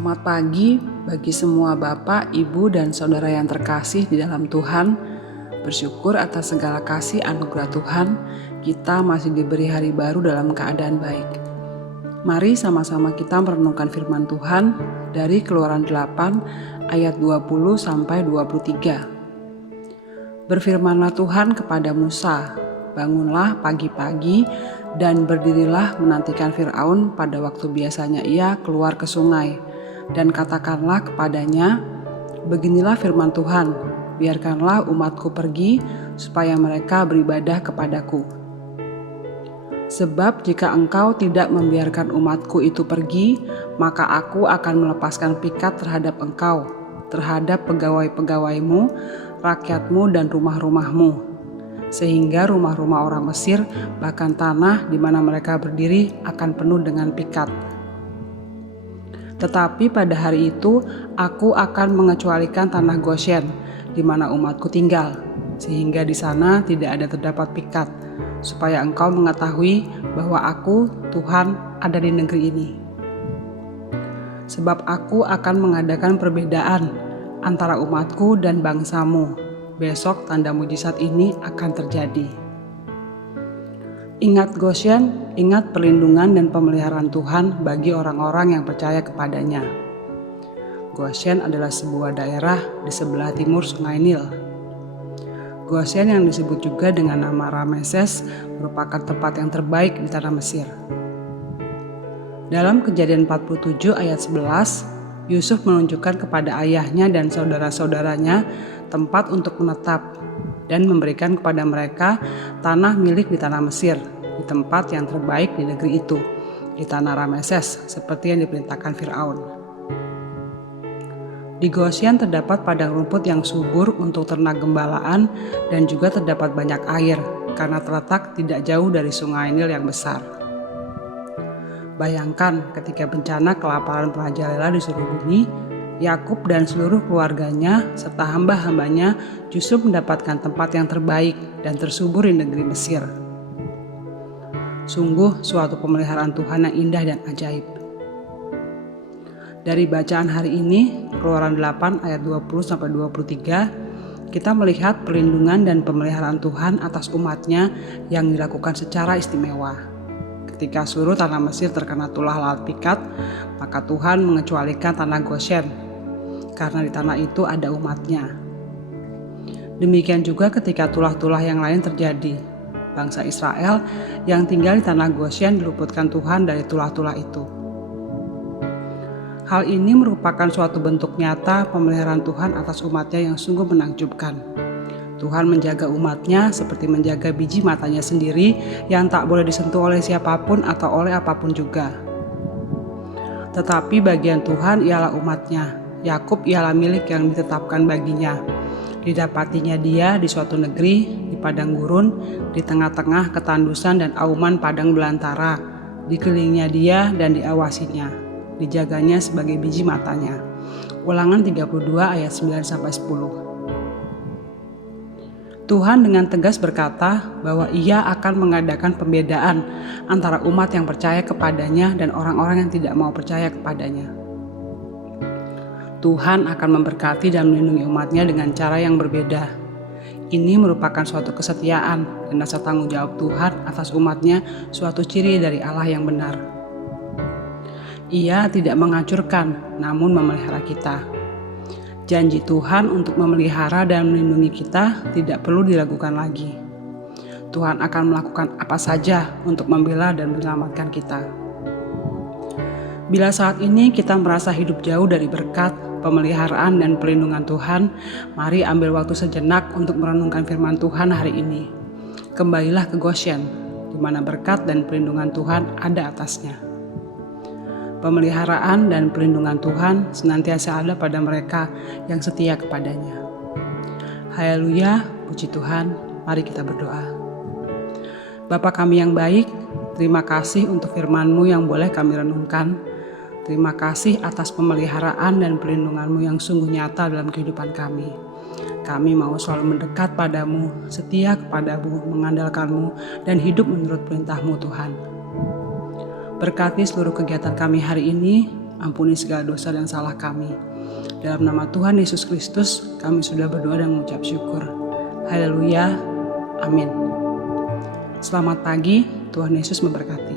Selamat pagi bagi semua Bapak, Ibu, dan Saudara yang terkasih di dalam Tuhan. Bersyukur atas segala kasih anugerah Tuhan, kita masih diberi hari baru dalam keadaan baik. Mari sama-sama kita merenungkan firman Tuhan dari Keluaran 8 ayat 20 sampai 23. Berfirmanlah Tuhan kepada Musa, bangunlah pagi-pagi dan berdirilah menantikan Firaun pada waktu biasanya ia keluar ke sungai. Dan katakanlah kepadanya, beginilah firman Tuhan, biarkanlah umatku pergi supaya mereka beribadah kepadaku. Sebab jika engkau tidak membiarkan umatku itu pergi, maka aku akan melepaskan pikat terhadap engkau, terhadap pegawai-pegawaimu, rakyatmu dan rumah-rumahmu, sehingga rumah-rumah orang Mesir, bahkan tanah di mana mereka berdiri akan penuh dengan pikat. Tetapi pada hari itu aku akan mengecualikan tanah Goshen di mana umatku tinggal, sehingga di sana tidak ada terdapat pikat, supaya engkau mengetahui bahwa aku, Tuhan, ada di negeri ini. Sebab aku akan mengadakan perbedaan antara umatku dan bangsamu. Besok tanda mujizat ini akan terjadi. Ingat Goshen, ingat perlindungan dan pemeliharaan Tuhan bagi orang-orang yang percaya kepadanya. Goshen adalah sebuah daerah di sebelah timur Sungai Nil. Goshen yang disebut juga dengan nama Rameses merupakan tempat yang terbaik di tanah Mesir. Dalam Kejadian 47 ayat 11, Yusuf menunjukkan kepada ayahnya dan saudara-saudaranya tempat untuk menetap dan memberikan kepada mereka tanah milik di tanah Mesir, di tempat yang terbaik di negeri itu, di tanah Rameses, seperti yang diperintahkan Firaun. Di Goshen terdapat padang rumput yang subur untuk ternak gembalaan dan juga terdapat banyak air karena terletak tidak jauh dari sungai Nil yang besar. Bayangkan ketika bencana kelaparan merajalela di seluruh bumi, Yakub dan seluruh keluarganya serta hamba-hambanya justru mendapatkan tempat yang terbaik dan tersubur di negeri Mesir. Sungguh suatu pemeliharaan Tuhan yang indah dan ajaib. Dari bacaan hari ini, Keluaran 8 ayat 20-23, kita melihat perlindungan dan pemeliharaan Tuhan atas umatnya yang dilakukan secara istimewa. Ketika seluruh tanah Mesir terkena tulah lalat pikat, maka Tuhan mengecualikan tanah Goshen, karena di tanah itu ada umatnya. Demikian juga ketika tulah-tulah yang lain terjadi, bangsa Israel yang tinggal di tanah Goshen diluputkan Tuhan dari tulah-tulah itu. Hal ini merupakan suatu bentuk nyata pemeliharaan Tuhan atas umatnya yang sungguh menakjubkan. Tuhan menjaga umatnya seperti menjaga biji matanya sendiri yang tak boleh disentuh oleh siapapun atau oleh apapun juga. Tetapi bagian Tuhan ialah umatnya. Yakub ialah milik yang ditetapkan baginya. Didapatinya dia di suatu negeri, di padang gurun, di tengah-tengah ketandusan dan auman padang belantara. Dikelilingnya dia dan diawasinya. Dijaganya sebagai biji matanya. Ulangan 32 ayat 9-10. Tuhan dengan tegas berkata bahwa Ia akan mengadakan pembedaan antara umat yang percaya kepadanya dan orang-orang yang tidak mau percaya kepadanya. Tuhan akan memberkati dan melindungi umatnya dengan cara yang berbeda. Ini merupakan suatu kesetiaan dan rasa tanggung jawab Tuhan atas umatnya, suatu ciri dari Allah yang benar. Ia tidak menghancurkan, namun memelihara kita. Janji Tuhan untuk memelihara dan melindungi kita tidak perlu diragukan lagi. Tuhan akan melakukan apa saja untuk membela dan menyelamatkan kita. Bila saat ini kita merasa hidup jauh dari berkat, pemeliharaan dan perlindungan Tuhan, mari ambil waktu sejenak untuk merenungkan firman Tuhan hari ini. Kembalilah ke Goshen, di mana berkat dan perlindungan Tuhan ada atasnya. Pemeliharaan dan perlindungan Tuhan senantiasa ada pada mereka yang setia kepadanya. Haleluya, puji Tuhan, mari kita berdoa. Bapa kami yang baik, terima kasih untuk firman-Mu yang boleh kami renungkan. Terima kasih atas pemeliharaan dan perlindungan-Mu yang sungguh nyata dalam kehidupan kami. Kami mau selalu mendekat padamu, setia kepadamu, mengandalkan-Mu, dan hidup menurut perintah-Mu Tuhan. Berkati seluruh kegiatan kami hari ini, ampuni segala dosa dan salah kami. Dalam nama Tuhan Yesus Kristus, kami sudah berdoa dan mengucap syukur. Haleluya. Amin. Selamat pagi, Tuhan Yesus memberkati.